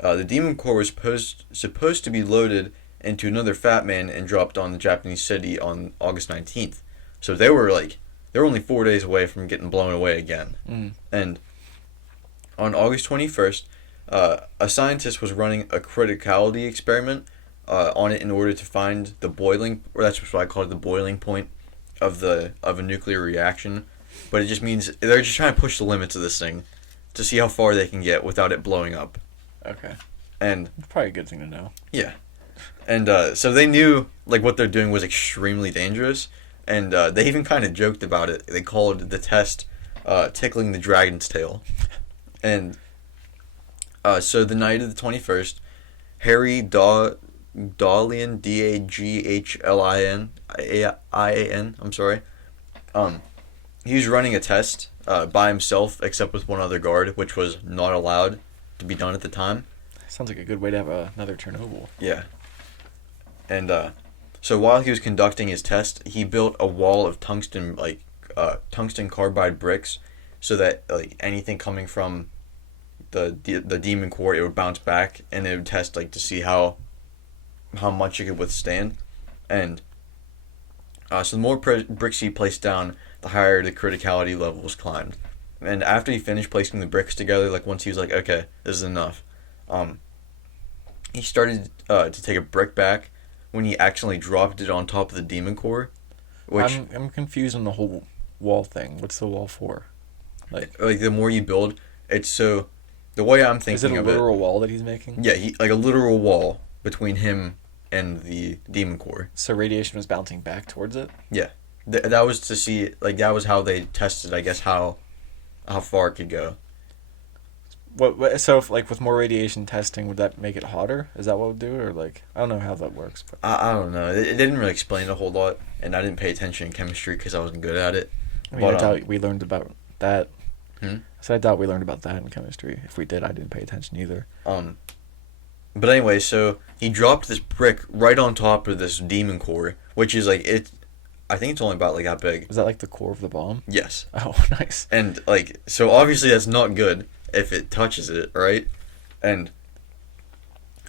the Demon Core was supposed to be loaded into another Fat Man and dropped on the Japanese city on August 19th. So they were only 4 days away from getting blown away again. Mm. And on August 21st, a scientist was running a criticality experiment on it in order to find the boiling, or that's what I call it, the boiling point of a nuclear reaction. But it just means they're just trying to push the limits of this thing to see how far they can get without it blowing up. Okay. And It's probably a good thing to know. yeah. And so they knew like what they're doing was extremely dangerous, and they even kind of joked about it. They called the test tickling the dragon's tail. And so the night of the 21st, Harry Daghlian, Daghlin, I'm sorry. He was running a test by himself, except with one other guard, which was not allowed to be done at the time. Sounds like a good way to have another Chernobyl. Yeah. And so while he was conducting his test, he built a wall of tungsten carbide bricks, so that like anything coming from the Demon Core, it would bounce back, and it would test like to see how much it could withstand. And so the more bricks he placed down, the higher the criticality levels climbed. And after he finished placing the bricks together, like once he was like, okay, this is enough, he started to take a brick back when he accidentally dropped it on top of the Demon Core, which I'm confused on the whole wall thing. What's the wall for? like the more you build, it's so the way I'm thinking Is it a of literal wall that he's making? Yeah, like a literal wall between him and the Demon Core. So radiation was bouncing back towards it? Yeah. That was to see, like, that was how they tested, I guess, how far it could go. So if, like with more radiation testing, would that make it hotter? Is that what it would do, or like I don't know how that works. But I don't know. It didn't really explain a whole lot, and I didn't pay attention in chemistry because I wasn't good at it. I mean, I doubt we learned about that. Hmm? So I doubt we learned about that in chemistry. If we did, I didn't pay attention either. But anyway, so he dropped this brick right on top of this Demon Core, which is like I think it's only about like that big. Is that like the core of the bomb? Yes. Oh, nice. And like, so obviously that's not good if it touches it, right? And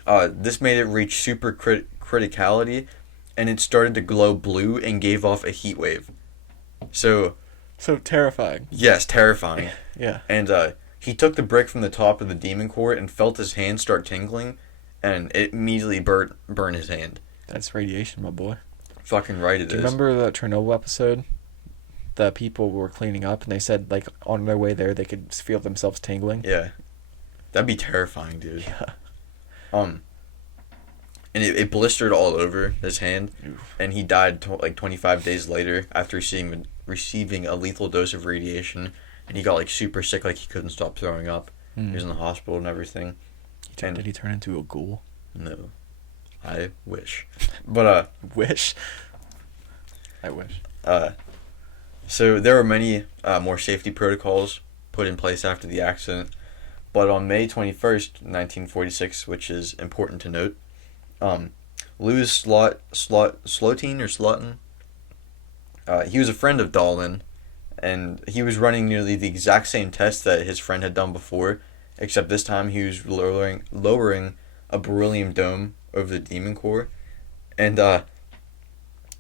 This made it reach super criticality, and it started to glow blue and gave off a heat wave. So terrifying. yes, terrifying. Yeah. And he took the brick from the top of the demon core and felt his hand start tingling, and it immediately burned his hand. That's radiation, my boy. Fucking right it is. Do you remember the Chernobyl episode? The people were cleaning up, and they said, like, on their way there, they could feel themselves tingling. Yeah. That'd be terrifying, dude. Yeah. And it blistered all over his hand, Oof. and he died 25 days later after receiving a lethal dose of radiation, and he got like super sick, like he couldn't stop throwing up. He was in the hospital and everything. Did he turn into a ghoul? No, I wish, but Wish. I wish. So there were many more safety protocols put in place after the accident, but on May 21st, 1946, which is important to note, Louis Slotin, he was a friend of Dahlin, and he was running nearly the exact same test that his friend had done before, except this time he was lowering a beryllium dome over the demon core, and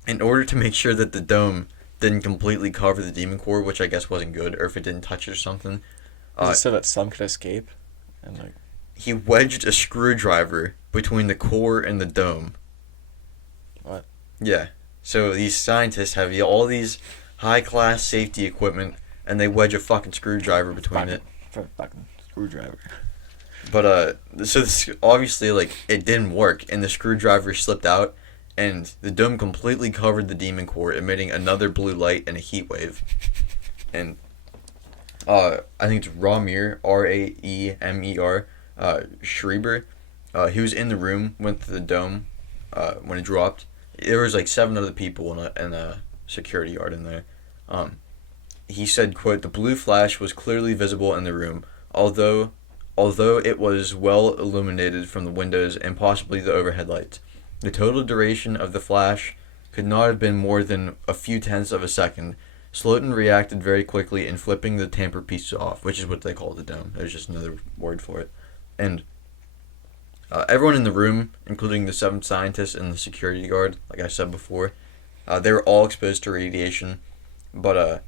in order to make sure that the dome didn't completely cover the demon core, which I guess wasn't good, or if it didn't touch it or something, so that some could escape, and like. He wedged a screwdriver between the core and the dome. What? Yeah. So these scientists have all these high-class safety equipment, and they wedge a fucking screwdriver between it. Fucking screwdriver. But, so this, obviously, like, it didn't work, and the screwdriver slipped out, and the dome completely covered the demon core, emitting another blue light and a heat wave. And, I think it's Raemer, Raemer, Schreiber, he was in the room with the dome when it dropped. There was like 7 other people and a security guard in there. He said, quote, "The blue flash was clearly visible in the room, although it was well illuminated from the windows and possibly the overhead lights. The total duration of the flash could not have been more than a few tenths of a second. Slotin reacted very quickly in flipping the tamper piece off," which is what they call the dome. There's just another word for it. And everyone in the room, including the 7 scientists and the security guard, like I said before, they were all exposed to radiation. But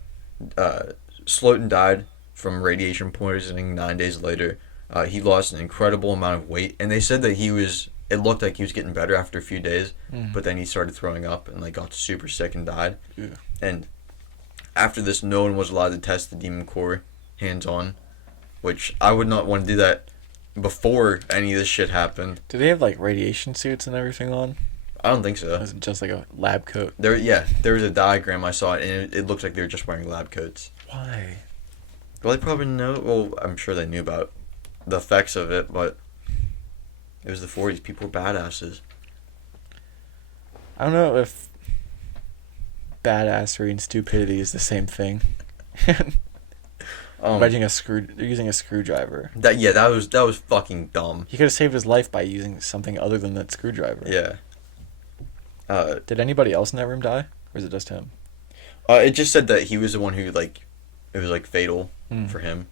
Slotin died from radiation poisoning 9 days later. He lost an incredible amount of weight, and they said that it looked like he was getting better after a few days, but then he started throwing up and like got super sick and died. Yeah. And after this, no one was allowed to test the demon core hands-on, which I would not want to do that before any of this shit happened. Do they have like radiation suits and everything on? I don't think so. Or is it just like a lab coat? There was a diagram I saw, and it looked like they were just wearing lab coats. Why? Well, they probably know. Well, I'm sure they knew about the effects of it, but it was the 40s. People were badasses. I don't know if badassery and stupidity is the same thing. Using a screwdriver. That was fucking dumb. He could have saved his life by using something other than that screwdriver. Yeah. Did anybody else in that room die, or is it just him? It just said that he was the one who it was fatal for him.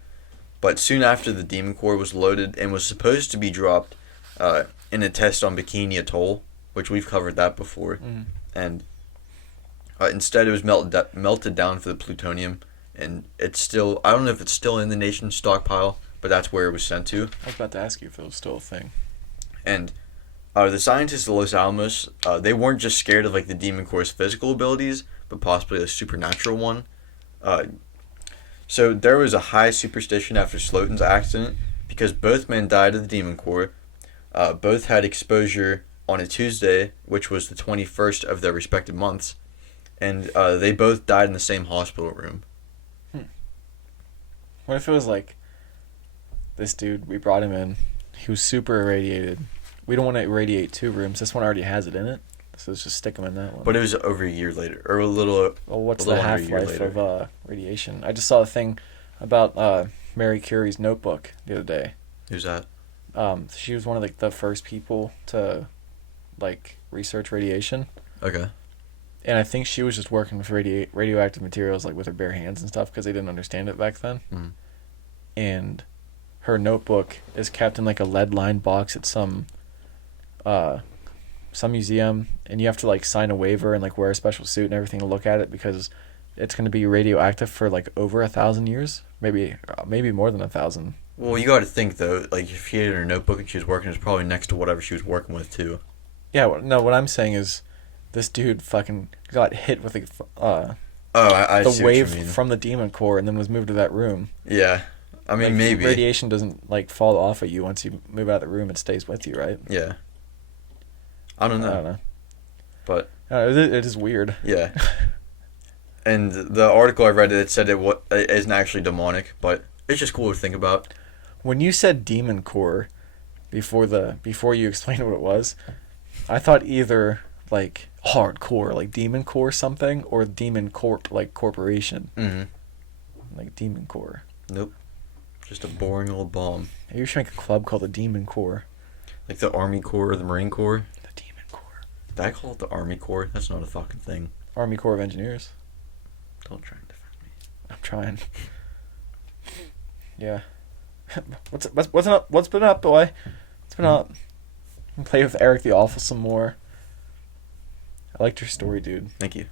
But soon after, the demon core was loaded and was supposed to be dropped in a test on Bikini Atoll, which we've covered that before. And instead, it was melted down for the plutonium. And it's still, I don't know if it's still in the nation's stockpile, but that's where it was sent to. I was about to ask you if it was still a thing. And the scientists at Los Alamos, they weren't just scared of the demon core's physical abilities, but possibly a supernatural one. So there was a high superstition after Slotin's accident because both men died of the demon core. Both had exposure on a Tuesday, which was the 21st of their respective months, and they both died in the same hospital room. What if it was this dude, we brought him in, he was super irradiated. We don't want to irradiate 2 rooms. This one already has it in it, so let's just stick him in that one. But it was over a year later, or a little. Well, what's the half-life of radiation? I just saw a thing about Marie Curie's notebook the other day. Who's that? She was one of the first people to research radiation. Okay. And I think she was just working with radioactive materials with her bare hands and stuff because they didn't understand it back then. And her notebook is kept in a lead-lined box at some some museum, and you have to like sign a waiver and like wear a special suit and everything to look at it because it's going to be radioactive for like over 1,000 years, maybe more than 1,000. Well, you got to think though. Like if she had her notebook and she was working, it's probably next to whatever she was working with too. Yeah, no. What I'm saying is, this dude fucking got hit with I the see what you wave mean. from the demon core and then was moved to that room. Yeah, I mean Like, maybe. radiation doesn't like fall off at you once you move out of the room; it stays with you, right? Yeah. I don't know. I don't know. But It is weird. yeah. And the article I read, it said it isn't actually demonic, but it's just cool to think about. When you said demon core, before you explained what it was, I thought either like hardcore, like demon core something, or demon corp, like corporation, like demon core. Nope. Just a boring old bomb. Maybe we should make a club called the Demon Corps. Like the Army Corps or the Marine Corps. The Demon Corps. Did I call it the Army Corps? That's not a fucking thing. Army Corps of Engineers. Don't try and defend me. I'm trying. Yeah. What's up? What's been up, boy? What's been up? Play with Eric the Awful some more. I liked your story, dude. Thank you.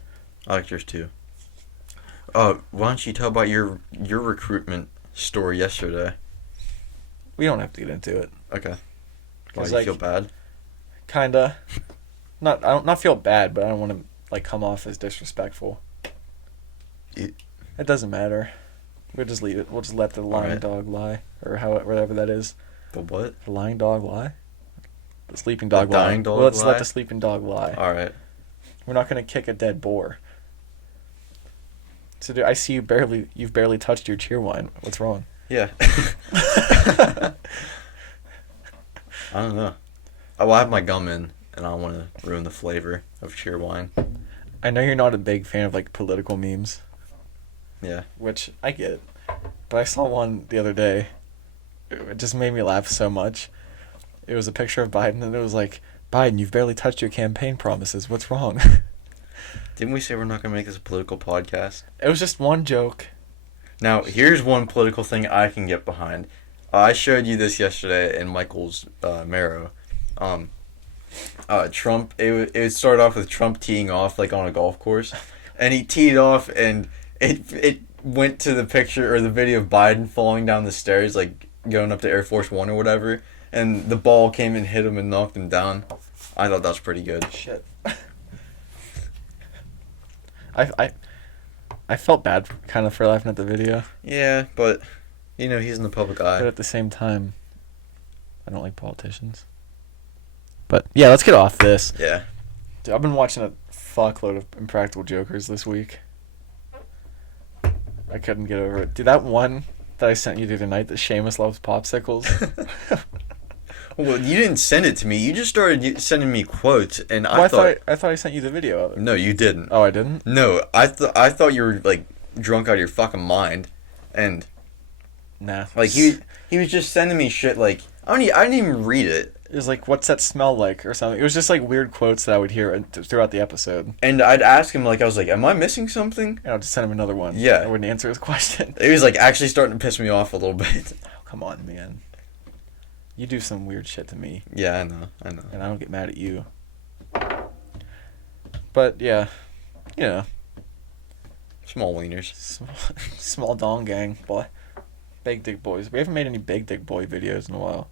I liked yours too. Why don't you tell about your recruitment story yesterday? We don't have to get into it. Okay. Why, Cause, you like, feel bad? Kinda. I don't not feel bad, but I don't want to like come off as disrespectful. It doesn't matter. We'll just leave it. We'll just let the lying dog lie, or whatever that is. The what? The lying dog lie. The sleeping dog The lie. dying dog Let's lie? let the sleeping dog lie. All right. We're not gonna kick a dead boar. So, dude, I see you've barely touched your cheer wine. What's wrong? Yeah. I don't know. I have my gum in, and I don't want to ruin the flavor of cheer wine. I know you're not a big fan of like political memes, Yeah. which I get, but I saw one the other day. It just made me laugh so much. It was a picture of Biden, and it was like, Biden, you've barely touched your campaign promises. What's wrong? Didn't we say we're not going to make this a political podcast? It was just one joke. Now, here's one political thing I can get behind. I showed you this yesterday in Michael's Marrow. Trump, it started off with Trump teeing off like on a golf course. And he teed off, and it went to the picture or the video of Biden falling down the stairs, like going up to Air Force One or whatever. And the ball came and hit him and knocked him down. I thought that was pretty good. Shit. I felt bad kind of for laughing at the video. Yeah, but, you know, he's in the public eye. But at the same time, I don't like politicians. But, yeah, let's get off this. Yeah. Dude, I've been watching a fuckload of Impractical Jokers this week. I couldn't get over it. Dude, that one that I sent you the other night, that Seamus loves popsicles. Well, you didn't send it to me. You just started sending me quotes, and Well, I thought... I thought I sent you the video of it. No, you didn't. Oh, I didn't? No, I thought you were, like, drunk out of your fucking mind, and... Nah. Like, he was just sending me shit, like... I didn't even read it. It was like, what's that smell like, or something. It was just, like, weird quotes that I would hear throughout the episode. And I'd ask him, like, I was like, am I missing something? And I'll just send him another one. Yeah. I wouldn't answer his question. It was, like, actually starting to piss me off a little bit. Oh, come on, man. You do some weird shit to me. Yeah, I know. And I don't get mad at you. But, yeah. You know. Small wieners. Small dong gang, boy. Big dick boys. We haven't made any big dick boy videos in a while.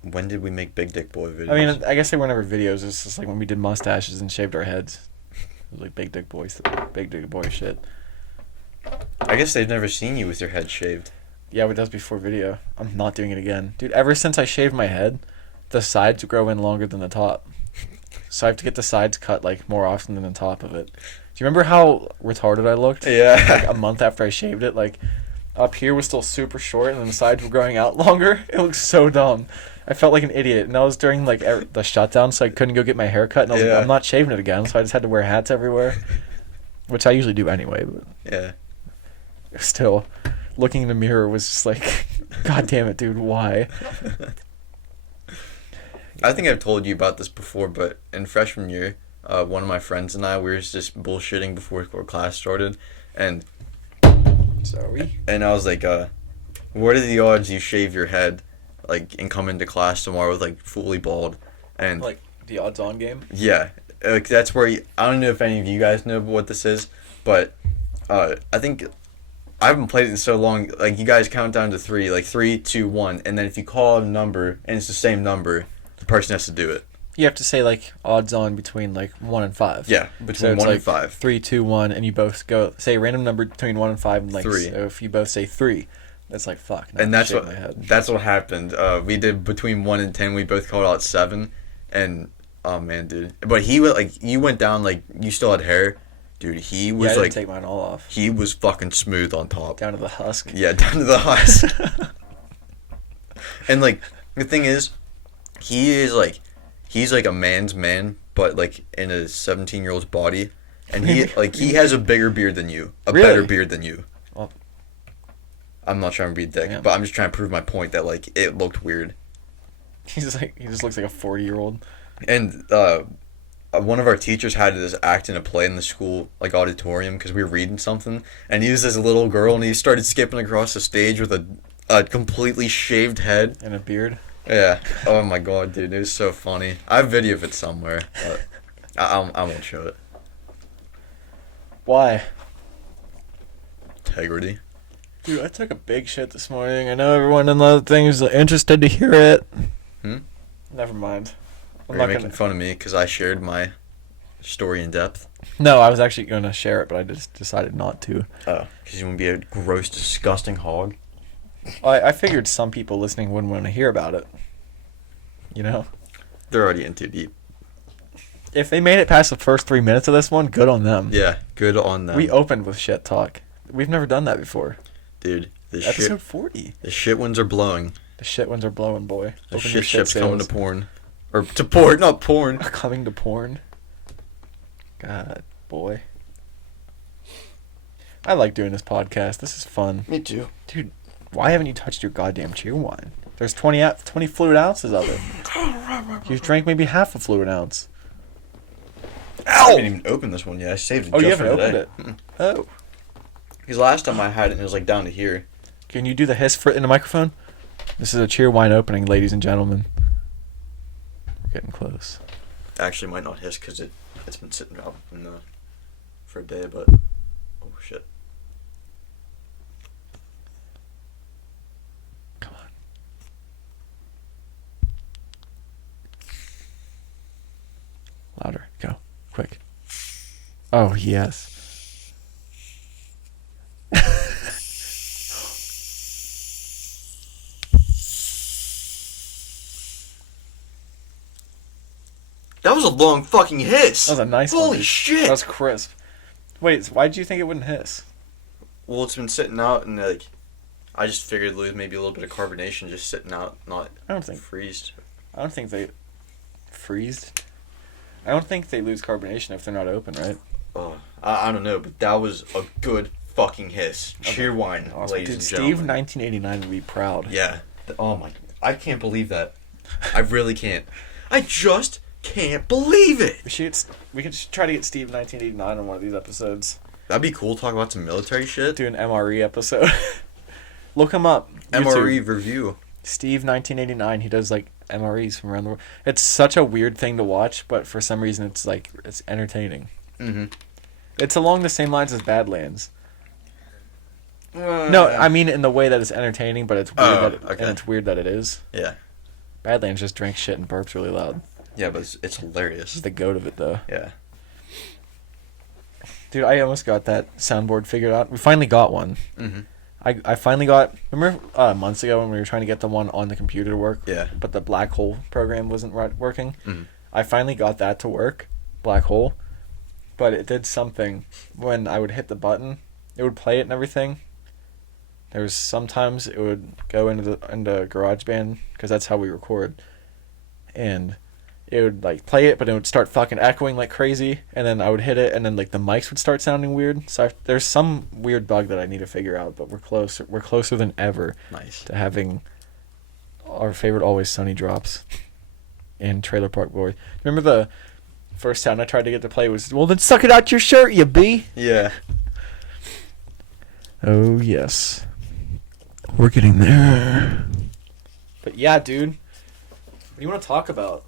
When did we make big dick boy videos? I mean, I guess they were never videos. It's just like when we did mustaches and shaved our heads. It was like big dick boy shit. I guess they've never seen you with your head shaved. Yeah, but that was before video. I'm not doing it again. Dude, ever since I shaved my head, the sides grow in longer than the top. So I have to get the sides cut, like, more often than the top of it. Do you remember how retarded I looked? Yeah. Like, a month after I shaved it, like, up here was still super short, and then the sides were growing out longer. It looked so dumb. I felt like an idiot. And that was during, like, the shutdown, so I couldn't go get my hair cut. And I was like, I'm not shaving it again, so I just had to wear hats everywhere. Which I usually do anyway, but... Yeah. Still... Looking in the mirror was just like, God damn it, dude, why? I think I've told you about this before, but in freshman year, one of my friends and I, we were just bullshitting before class started, and Sorry? And I was like, what are the odds you shave your head, like, and come into class tomorrow with, like, fully bald? And Like the odds-on game. yeah, like that's where I don't know if any of you guys know what this is, but I think I haven't played it in so long. Like you guys count down to 3, like 3, 2, 1, and then if you call out a number and it's the same number, the person has to do it. You have to say like odds-on between like 1 and 5. Yeah, So between it's 1 like and 5. 3, 2, 1, and you both go say a random number between 1 and 5, and like 3. So if you both say 3, that's like fuck. And that's shit in what my head. that's what happened. We did between 1 and 10. We both called out 7, and oh man, dude. But he went like you went down like you still had hair, dude. He was I didn't like take mine all off. he was fucking smooth on top. Down to the husk. Yeah, down to the husk. And like the thing is, he's like a man's man, but like in a 17-year-old's body, and he has a bigger beard than you, a Really? better beard than you. Well, I'm not trying to be a dick, yeah. but I'm just trying to prove my point that like it looked weird. he just looks like a 40-year-old. And one of our teachers had this act in a play in the school like auditorium because we were reading something, and he was this little girl, and he started skipping across the stage with a completely shaved head And a beard. Yeah. Oh my god, dude, it was so funny. I have video of it somewhere, but I won't show it. Why? Integrity. Dude, I took a big shit this morning. I know everyone in the thing is interested to hear it. Never mind. Are you making fun of me because I shared my story in depth? No, I was actually going to share it, but I just decided not to. Oh, because you want to be a gross, disgusting hog? I figured some people listening wouldn't want to hear about it. You know? They're already in too deep. If they made it past the first 3 minutes of this one, good on them. Yeah, good on them. We opened with shit talk. We've never done that before. Dude, Episode 40. The shit ones are blowing. The shit ones are blowing, boy. The Open your shit ship's sales. coming to porn. Or to porn, not porn. Coming to porn. God, boy. I like doing this podcast. This is fun. Me too. Dude, why haven't you touched your goddamn cheer wine? There's 20 fluid ounces of it. You've drank maybe half a fluid ounce. Ow! I didn't even open this one yet. I saved it Oh, just you for haven't today. opened it? Oh. Because last time I had it, it was like down to here. Can you do the hiss for it in the microphone? This is a cheer wine opening, ladies and gentlemen. We're getting close. Actually, might not hiss because it's been sitting out for a day, but oh shit. Come on. Louder. Go. Quick. Oh, yes. That was a long fucking hiss. That was a nice one. Holy Dude. shit. That was crisp. Wait, so why did you think it wouldn't hiss? Well, it's been sitting out, and like, I just figured lose maybe a little bit of carbonation just sitting out, not I don't think freezed. I don't think they freezed. I don't think they lose carbonation if they're not open, right? Oh, I don't know, but that was a good fucking hiss. Okay. Cheer wine, Awesome. ladies Dude, and Steve, gentlemen. 1989 would be proud. Yeah. Oh my, I can't believe that. I really can't. I just can't believe it. We could try to get Steve 1989 on one of these episodes. That'd be cool. Talk about some military shit. Do an MRE episode. Look him up. MRE YouTube. review. Steve 1989. He does like MREs from around the world. It's such a weird thing to watch, but for some reason it's entertaining. Mm-hmm. It's along the same lines as Badlands. No, I mean in the way that it's entertaining, but it's weird and it's weird that it is. Yeah. Badlands just drinks shit and burps really loud. Yeah, but it's hilarious. This is the goat of it, though. Yeah. Dude, I almost got that soundboard figured out. We finally got one. Mm-hmm. I finally got... Remember months ago when we were trying to get the one on the computer to work? Yeah. But the black hole program wasn't working? Mm-hmm. I finally got that to work. Black hole. But it did something. When I would hit the button, it would play it and everything. There was sometimes it would go into GarageBand, because that's how we record. And it would like play it, but it would start fucking echoing like crazy, and then I would hit it, and then like the mics would start sounding weird. So there's some weird bug that I need to figure out, but we're closer. We're closer than ever Nice. to having our favorite Always Sunny drops in Trailer Park Boys. Remember the first sound I tried to get to play was, "Well, then suck it out your shirt, you bee." Yeah. Oh yes, we're getting there. But yeah, dude, what do you want to talk about?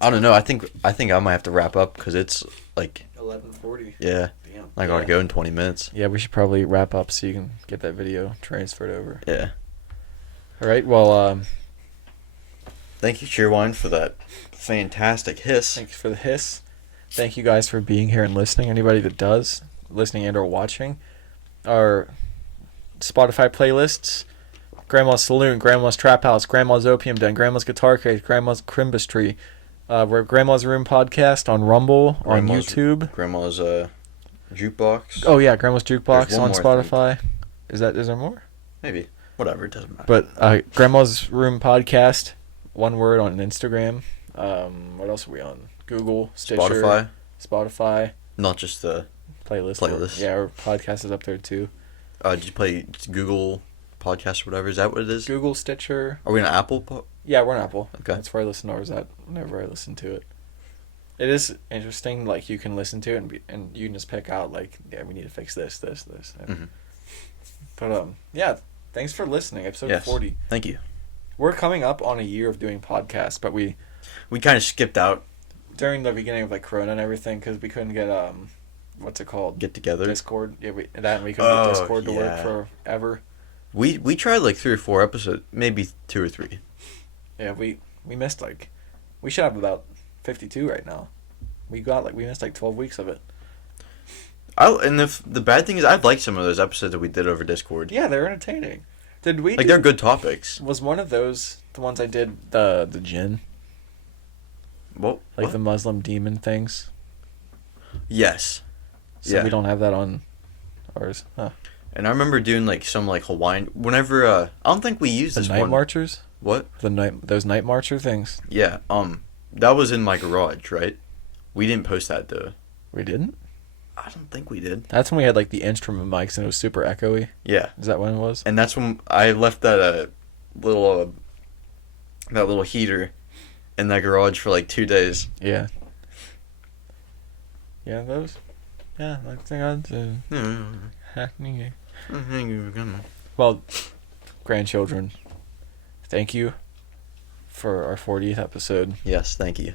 I don't know. I think I might have to wrap up because it's like 11:40. yeah. Damn. I gotta go in 20 minutes. Yeah, we should probably wrap up so you can get that video transferred over. Yeah. All right. Well, Thank you, Cheerwine, for that fantastic hiss. thanks for the hiss. Thank you guys for being here and listening. Anybody that does listening and or watching, our Spotify playlists: Grandma's Saloon, Grandma's Trap House, Grandma's Opium Den, Grandma's Guitar Case, Grandma's Crimbus we're Grandma's Room Podcast on Rumble, on YouTube. Grandma's jukebox. Oh yeah, Grandma's Jukebox There's on one more, I Spotify. Is there more? Maybe. Whatever, it doesn't matter. But Grandma's Room Podcast, one word, on Instagram. What else are we on? Google, Stitcher, Spotify. Not just the Playlist. Yeah, our podcast is up there too. Did you play Google Podcast or whatever? Is that what it is? Google, Stitcher. Are we on Apple? Yeah, we're on Apple. Okay. That's where I listen to ours at whenever I listen to it. It is interesting, like, you can listen to it and you can just pick out, like, yeah, we need to fix this. Mm-hmm. But, yeah, thanks for listening. Episode 40. Thank you. We're coming up on a year of doing podcasts, but we kind of skipped out. During the beginning of, like, Corona and everything, because we couldn't get, what's it called? Get together. Discord. Yeah, we couldn't get Discord to work forever. We tried, like, 3 or 4 episodes, maybe 2 or 3. Yeah, we missed, like, we should have about 52 right now. We missed like 12 weeks of it. And the bad thing is, I like some of those episodes that we did over Discord. Yeah, they're entertaining. Did we? They're good topics. Was one of those the ones I did the jinn? What? The Muslim demon things. Yes. So we don't have that on ours, huh? And I remember doing like some like Hawaiian. Whenever I don't think we used this night one. Marchers. What? Those night marcher things. Yeah. That was in my garage, right? We didn't post that though. We didn't? I don't think we did. That's when we had like the instrument mics and it was super echoey. Yeah. Is that when it was? And that's when I left that little heater in that garage for like 2 days. Yeah. Yeah, those. Yeah, like thing on to. Well, grandchildren, thank you for our 40th episode. Yes, thank you.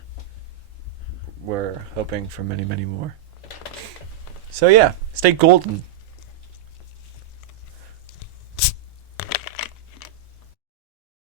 We're hoping for many, many more. So yeah, stay golden.